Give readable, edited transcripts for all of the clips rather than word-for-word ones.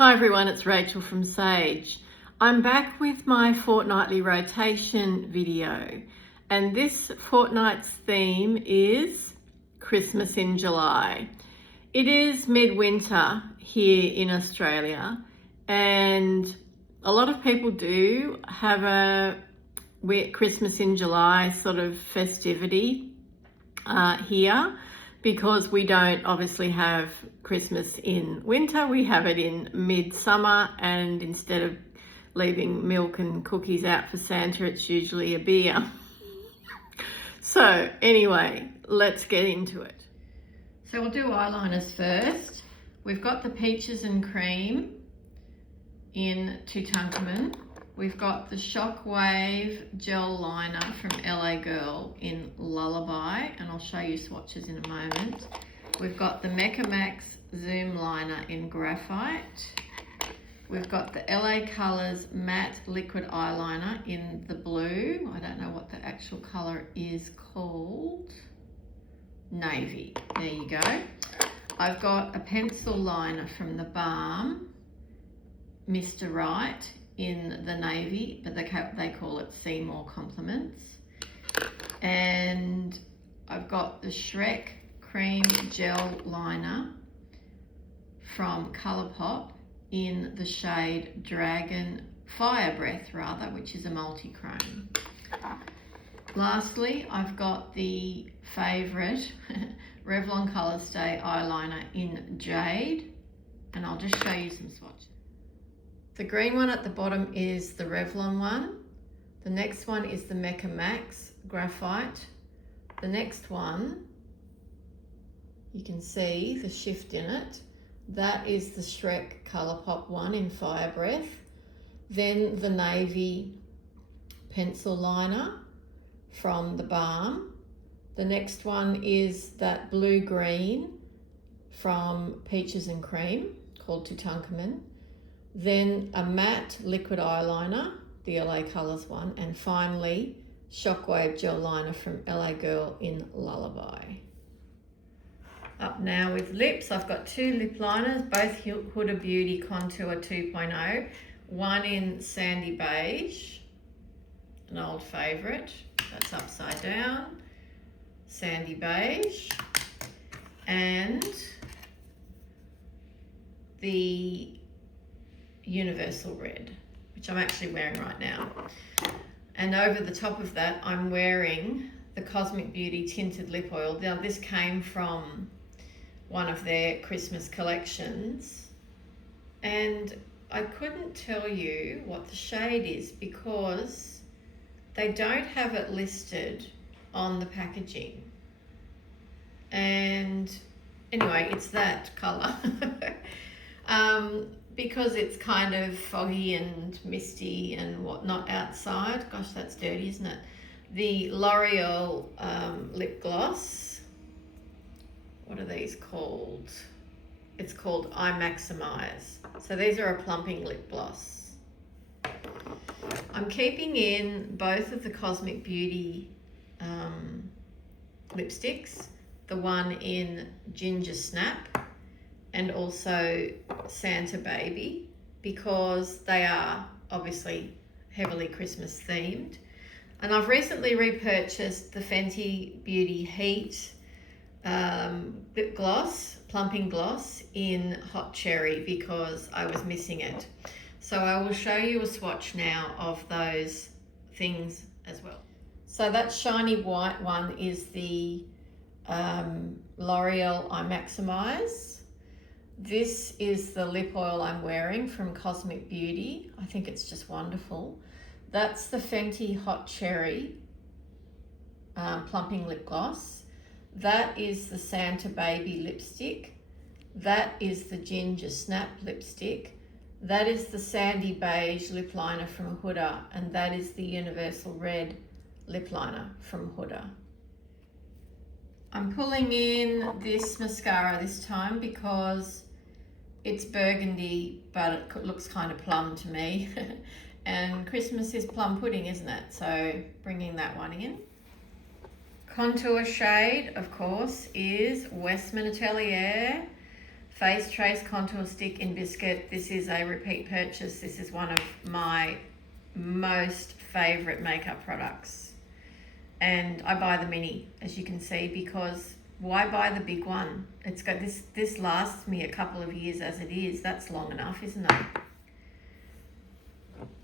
Hi everyone, it's Rachel from Sage. I'm back with my fortnightly rotation video, and this fortnight's theme is Christmas in July. It is midwinter here in Australia, and a lot of people do have a Christmas in July sort of festivity here, because we don't obviously have Christmas in winter, we have it in midsummer, and instead of leaving milk and cookies out for Santa, it's usually a beer. So anyway, let's get into it. So we'll do eyeliners first. We've got the Peaches and Cream in Tutankhamun. We've got the Shockwave gel liner from LA Girl in Lullaby, and I'll show you swatches in a moment. We've got the Mecca Max Zoom liner in Graphite. We've got the LA Colors matte liquid eyeliner in the blue. I don't know what the actual color is called. Navy, there you go. I've got a pencil liner from the Balm, Mr. Right, in the navy, but they call it Seymour Compliments. And I've got the Shrek cream gel liner from Colourpop in the shade Dragon Fire Breath, which is a multi-chrome. Lastly, I've got the favourite Revlon Colorstay eyeliner in Jade, and I'll just show you some swatches. The green one at the bottom is the Revlon one. The next one is the Mecca Max Graphite. The next one, you can see the shift in it. That is the Shrek Colourpop one in Fire Breath. Then the navy pencil liner from the Balm. The next one is that blue-green from Peaches and Cream called Tutankhamun. Then a matte liquid eyeliner, the LA Colors one, and finally Shockwave gel liner from LA Girl in Lullaby. Up now with lips, I've got two lip liners, both Huda Beauty Contour 2.0, one in Sandy Beige, an old favourite, that's upside down, Sandy Beige, and the Universal Red, which I'm actually wearing right now. And over the top of that, I'm wearing the Cosmic Beauty Tinted Lip Oil. Now, this came from one of their Christmas collections, and I couldn't tell you what the shade is because they don't have it listed on the packaging. And anyway, it's that colour. Because it's kind of foggy and misty and whatnot outside. Gosh, that's dirty, isn't it? The L'Oreal lip gloss. What are these called? It's called I Maximize. So these are a plumping lip gloss. I'm keeping in both of the Cosmic Beauty lipsticks. The one in Ginger Snap and also Santa Baby, because they are obviously heavily Christmas themed. And I've recently repurchased the Fenty Beauty Heat lip gloss, plumping gloss in Hot Cherry, because I was missing it. So I will show you a swatch now of those things as well. So that shiny white one is the L'Oreal I Maximize. This is the lip oil I'm wearing from Cosmic Beauty. I think it's just wonderful. That's the Fenty Hot Cherry plumping lip gloss. That is the Santa Baby lipstick. That is the Ginger Snap lipstick. That is the Sandy Beige lip liner from Huda, and that is the Universal Red lip liner from Huda. I'm pulling in this mascara this time because it's burgundy, but it looks kind of plum to me. And Christmas is plum pudding, isn't it? So bringing that one in. Contour shade, of course, is Westman Atelier Face Trace Contour Stick in Biscuit. This is a repeat purchase. This is one of my most favourite makeup products. And I buy the mini, as you can see, because why buy the big one? It's got this lasts me a couple of years as it is. That's long enough, isn't it?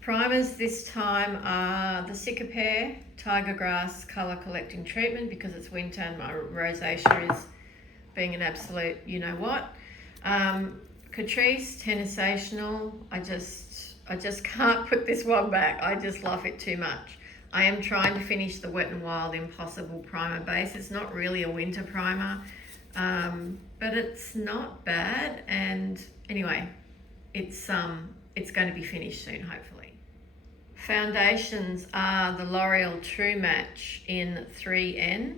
Primers this time are the Cicapair Tiger Grass Colour Collecting Treatment, because it's winter and my rosacea is being an absolute you know what. Catrice Tennisational. I just can't put this one back. I just love it too much. I am trying to finish the Wet n Wild Impossible Primer Base. It's not really a winter primer, but it's not bad. And anyway, it's going to be finished soon, hopefully. Foundations are the L'Oreal True Match in 3N.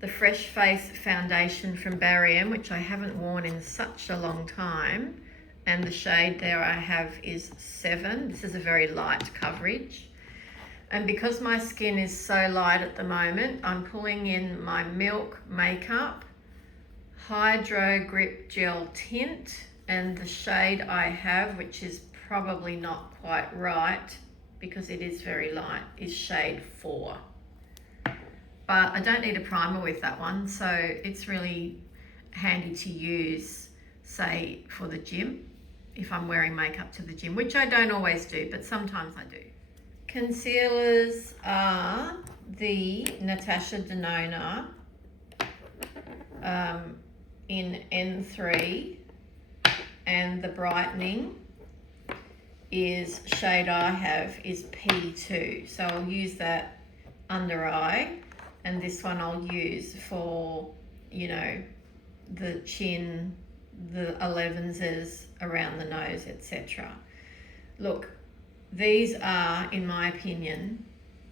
The Fresh Face foundation from Barry M, which I haven't worn in such a long time. And the shade there I have is 7. This is a very light coverage. And because my skin is so light at the moment, I'm pulling in my Milk Makeup Hydro Grip Gel Tint. And the shade I have, which is probably not quite right because it is very light, is shade 4. But I don't need a primer with that one, so it's really handy to use, say, for the gym, if I'm wearing makeup to the gym, which I don't always do, but sometimes I do. Concealers are the Natasha Denona in N3, and the brightening is shade I have is P2, so I'll use that under eye. And this one I'll use for, you know, the chin, the 11s around the nose, etc. Look, these are, in my opinion,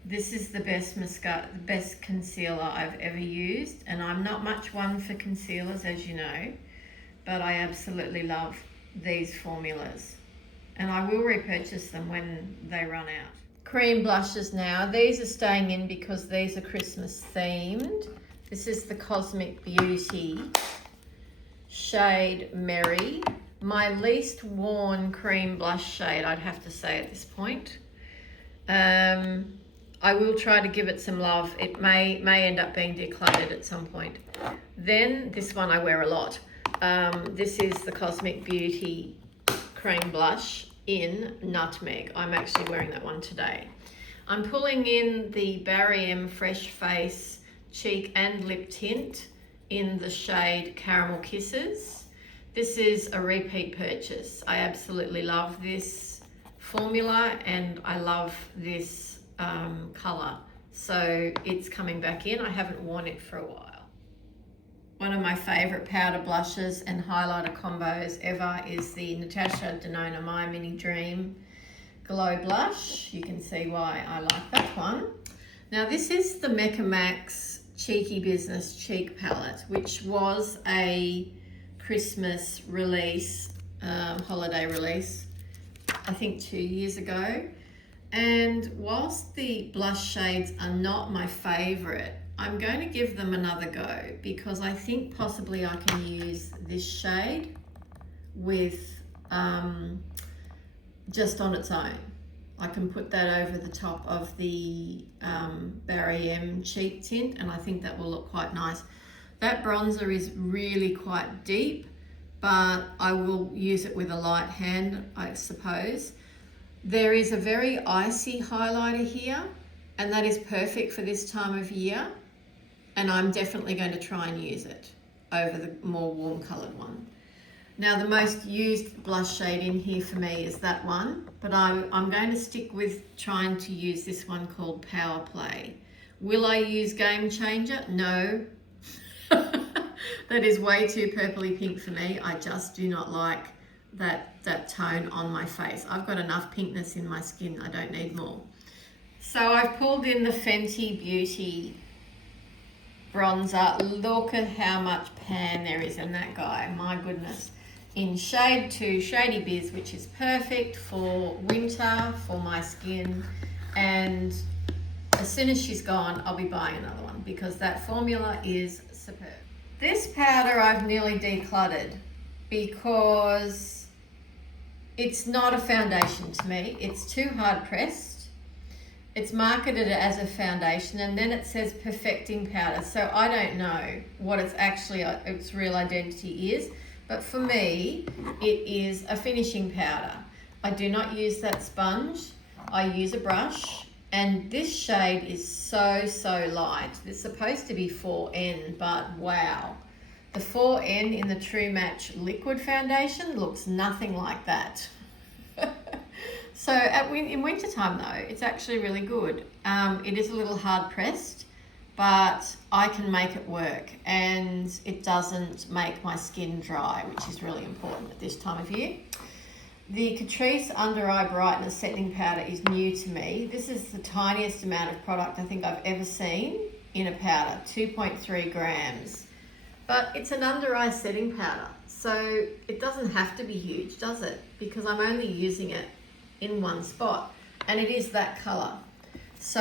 this is the best concealer I've ever used. And I'm not much one for concealers, as you know, but I absolutely love these formulas. And I will repurchase them when they run out. Cream blushes now. These are staying in because these are Christmas themed. This is the Cosmic Beauty shade Merry. My least worn cream blush shade, I'd have to say at this point. I will try to give it some love. It may end up being decluttered at some point. Then this one I wear a lot. This is the Cosmic Beauty cream blush in Nutmeg. I'm actually wearing that one today. I'm pulling in the Barry M Fresh Face cheek and lip tint in the shade Caramel Kisses. This is a repeat purchase. I absolutely love this formula and I love this colour. So it's coming back in. I haven't worn it for a while. One of my favourite powder blushes and highlighter combos ever is the Natasha Denona My Mini Dream Glow Blush. You can see why I like that one. Now this is the Mecca Max Cheeky Business Cheek Palette, which was a Christmas release, holiday release, I think 2 years ago. And whilst the blush shades are not my favourite, I'm going to give them another go because I think possibly I can use this shade with just on its own. I can put that over the top of the Barry M cheek tint and I think that will look quite nice. That bronzer is really quite deep, but I will use it with a light hand, I suppose. There is a very icy highlighter here and that is perfect for this time of year. And I'm definitely going to try and use it over the more warm coloured one. Now the most used blush shade in here for me is that one, but I'm going to stick with trying to use this one called Power Play. Will I use Game Changer? No. That is way too purpley pink for me. I just do not like that tone on my face. I've got enough pinkness in my skin. I don't need more. So I've pulled in the Fenty Beauty bronzer. Look at how much pan there is in that guy. My goodness. In shade 2, Shady Biz, which is perfect for winter, for my skin. And as soon as she's gone, I'll be buying another one because that formula is superb. This powder I've nearly decluttered. because it's not a foundation to me. It's too hard pressed. It's marketed as a foundation, and then it says perfecting powder. So I don't know what it's actually, its real identity is, but for me, it is a finishing powder. I do not use that sponge. I use a brush, and this shade is so light. It's supposed to be 4N, but wow. The 4N in the True Match liquid foundation looks nothing like that. So in wintertime though, it's actually really good. It is a little hard pressed, but I can make it work, and it doesn't make my skin dry, which is really important at this time of year. The Catrice Under Eye Brightness Setting Powder is new to me. This is the tiniest amount of product I think I've ever seen in a powder, 2.3 grams. But it's an under eye setting powder, so it doesn't have to be huge, does it? Because I'm only using it in one spot, and it is that color. So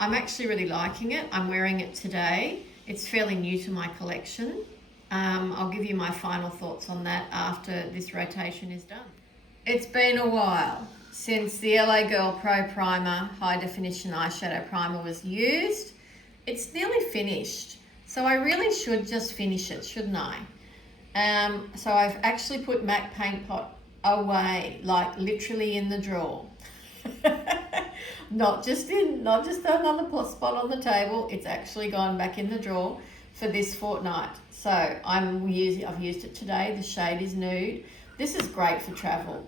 I'm actually really liking it. I'm wearing it today. It's fairly new to my collection. I'll give you my final thoughts on that after this rotation is done. It's been a while since the LA Girl Pro Primer High Definition Eyeshadow Primer was used. It's nearly finished, so I really should just finish it, shouldn't I? So I've actually put MAC Paint Pot away, like literally in the drawer. not just another spot on the table. It's actually gone back in the drawer for this fortnight. So I've used it today. The shade is Nude. This is great for travel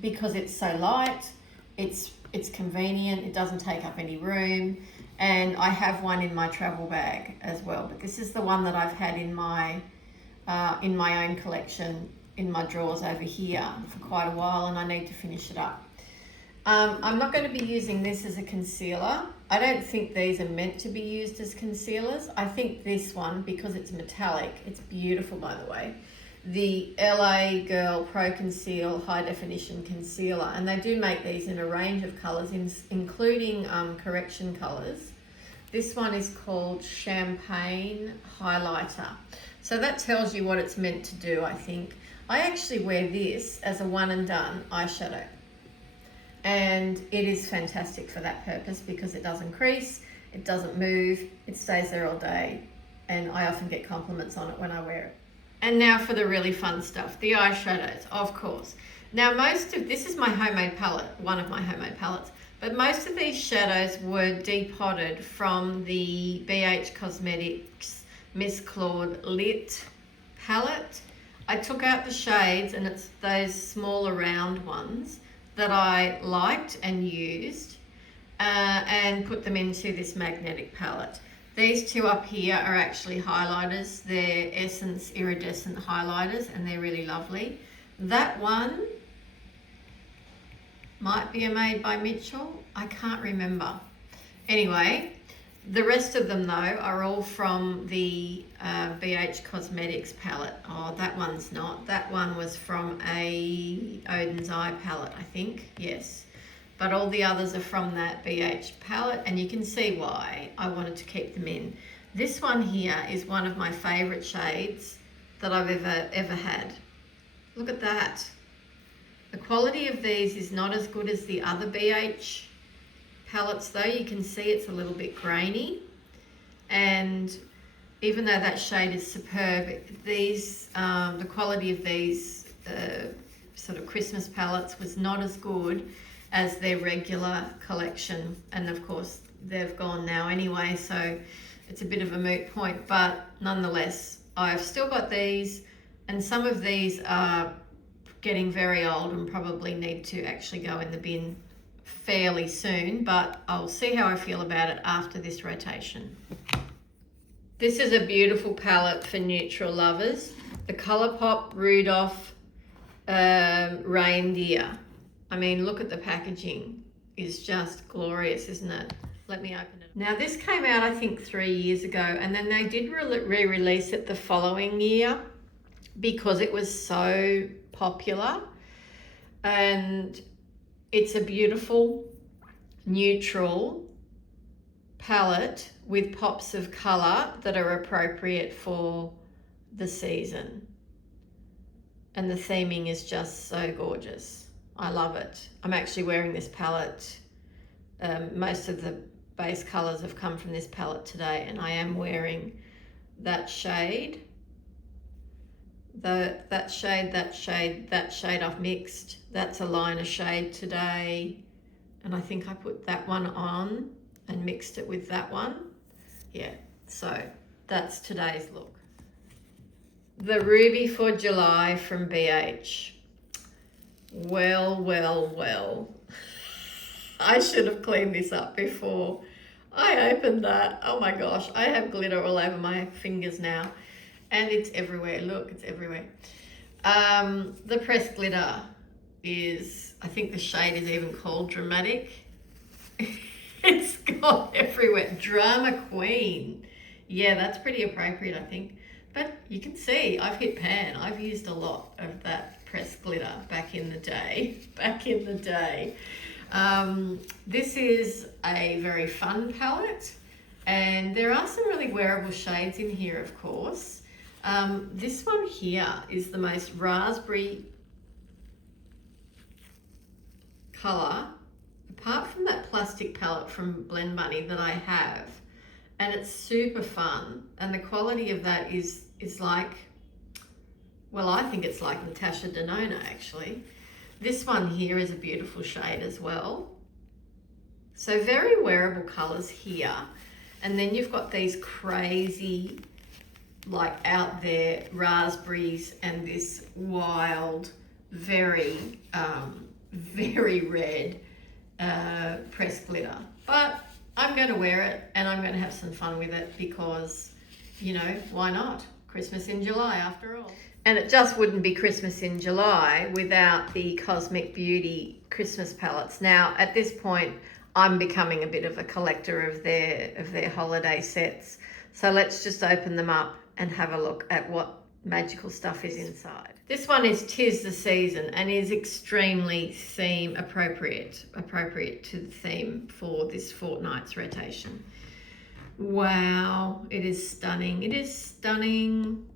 because it's so light. It's convenient. It doesn't take up any room, and I have one in my travel bag as well. But this is the one that I've had in my own collection in my drawers over here for quite a while, and I need to finish it up. I'm not going to be using this as a concealer. I don't think these are meant to be used as concealers. I think this one, because it's metallic, it's beautiful by the way, the LA Girl Pro Conceal High Definition Concealer, and they do make these in a range of colours, including correction colours. This one is called Champagne Highlighter. So that tells you what it's meant to do, I think. I actually wear this as a one and done eyeshadow, and it is fantastic for that purpose because it doesn't crease, it doesn't move, it stays there all day, and I often get compliments on it when I wear it. And now for the really fun stuff, the eyeshadows, of course. Now this is my homemade palette, one of my homemade palettes, but most of these shadows were depotted from the BH Cosmetics Miss Claude Lit palette. I took out the shades, and it's those smaller round ones that I liked and used, and put them into this magnetic palette. These two up here are actually highlighters. They're Essence Iridescent highlighters, and they're really lovely. That one might be a Made by Mitchell. I can't remember. Anyway, the rest of them though are all from the BH Cosmetics palette. Oh, that one's not. That one was from a Odin's Eye palette, I think. Yes. But all the others are from that BH palette, and you can see why I wanted to keep them in. This one here is one of my favorite shades that I've ever had. Look at that. The quality of these is not as good as the other BH palettes though. You can see it's a little bit grainy, and even though that shade is superb, these the quality of these sort of Christmas palettes was not as good as their regular collection, and of course they've gone now anyway, so it's a bit of a moot point, but nonetheless I've still got these, and some of these are getting very old and probably need to actually go in the bin fairly soon, but I'll see how I feel about it after this rotation. This is a beautiful palette for neutral lovers, the Colourpop Rudolph Reindeer. I mean, look at the packaging, it's just glorious, isn't it? Let me open it. Now this came out I think 3 years ago, and then they did re-release it the following year because it was so popular, and it's a beautiful neutral palette with pops of colour that are appropriate for the season. And the theming is just so gorgeous. I love it. I'm actually wearing this palette. Most of the base colors have come from this palette today, and I am wearing that shade. That shade I've mixed. That's a liner shade today. And I think I put that one on and mixed it with that one. Yeah, so that's today's look. The Ruby for July from BH. Well. I should have cleaned this up before I opened that. Oh my gosh, I have glitter all over my fingers now. And it's everywhere. Look, it's everywhere. The pressed glitter is, I think the shade is even called Dramatic. It's got everywhere. Drama Queen. Yeah, that's pretty appropriate, I think. But you can see I've hit pan. I've used a lot of that pressed glitter back in the day. This is a very fun palette, and there are some really wearable shades in here, of course. This one here is the most raspberry colour, apart from that plastic palette from Blend Bunny that I have, and it's super fun, and the quality of that is like, well, I think it's like Natasha Denona actually. This one here is a beautiful shade as well. So very wearable colours here. And then you've got these crazy, like out there raspberries and this wild, very red pressed glitter. But I'm going to wear it and I'm going to have some fun with it because, you know, why not? Christmas in July after all. And it just wouldn't be Christmas in July without the Cosmic Beauty Christmas palettes. Now, at this point, I'm becoming a bit of a collector of their holiday sets. So let's just open them up and have a look at what magical stuff is inside. This one is 'Tis the Season and is extremely theme appropriate to the theme for this fortnight's rotation. Wow, it is stunning. It is stunning.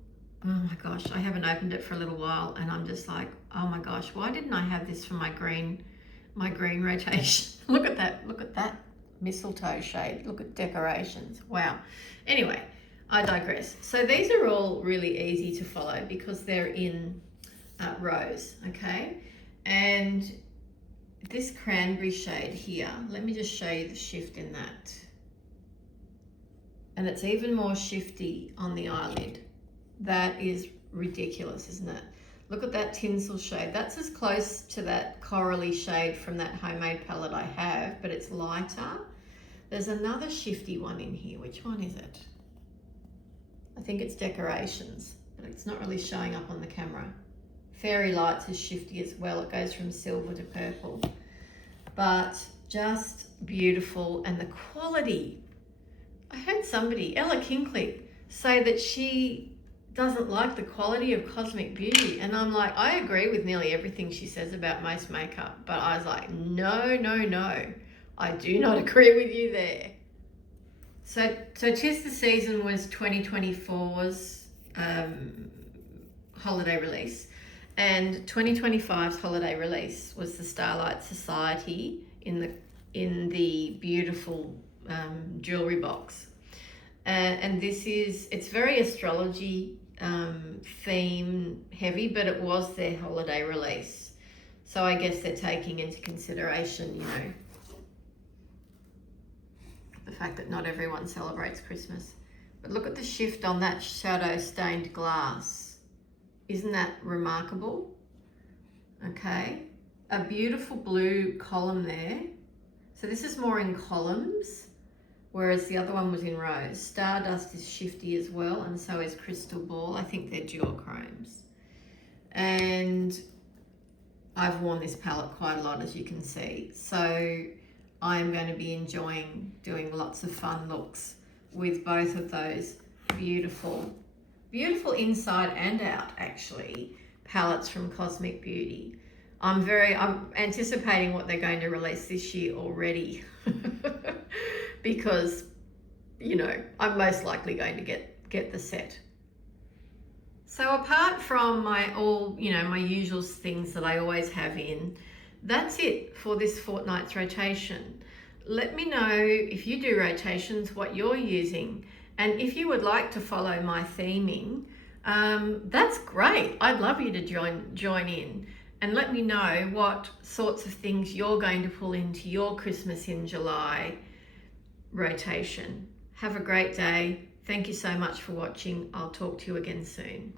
Oh my gosh, I haven't opened it for a little while and I'm just like, oh my gosh, why didn't I have this for my green rotation? Look at that mistletoe shade. Look at decorations. Wow. Anyway, I digress. So these are all really easy to follow because they're in rows, okay? And this cranberry shade here, let me just show you the shift in that. And it's even more shifty on the eyelid. That is ridiculous, isn't it? Look at that tinsel shade. That's as close to that corally shade from that homemade palette I have, but it's lighter. There's another shifty one in here. Which one is it? I think it's Decorations, but it's not really showing up on the camera. Fairy Lights is shifty as well. It goes from silver to purple, but just beautiful. And the quality. I heard somebody, Ella Kinkley, say that she doesn't like the quality of Cosmic Beauty, and I'm like, I agree with nearly everything she says about most makeup, but I was like, no, I do not agree with you there. So 'Tis the Season was 2024's holiday release, and 2025's holiday release was the Starlight Society in the beautiful jewelry box. And this is, it's very astrology theme heavy, but it was their holiday release. So I guess they're taking into consideration, you know, the fact that not everyone celebrates Christmas. But look at the shift on that shadow stained glass. Isn't that remarkable? Okay, a beautiful blue column there. So this is more in columns, whereas the other one was in rows. Stardust is shifty as well, and so is Crystal Ball. I think they're duochromes. And I've worn this palette quite a lot, as you can see. So I am going to be enjoying doing lots of fun looks with both of those beautiful inside and out, actually, palettes from Cosmic Beauty. I'm anticipating what they're going to release this year already because, you know, I'm most likely going to get the set. So apart from my my usual things that I always have in, that's it for this fortnight's rotation. Let me know if you do rotations, what you're using. And if you would like to follow my theming, that's great. I'd love you to join in and let me know what sorts of things you're going to pull into your Christmas in July rotation. Have a great day. Thank you so much for watching. I'll talk to you again soon.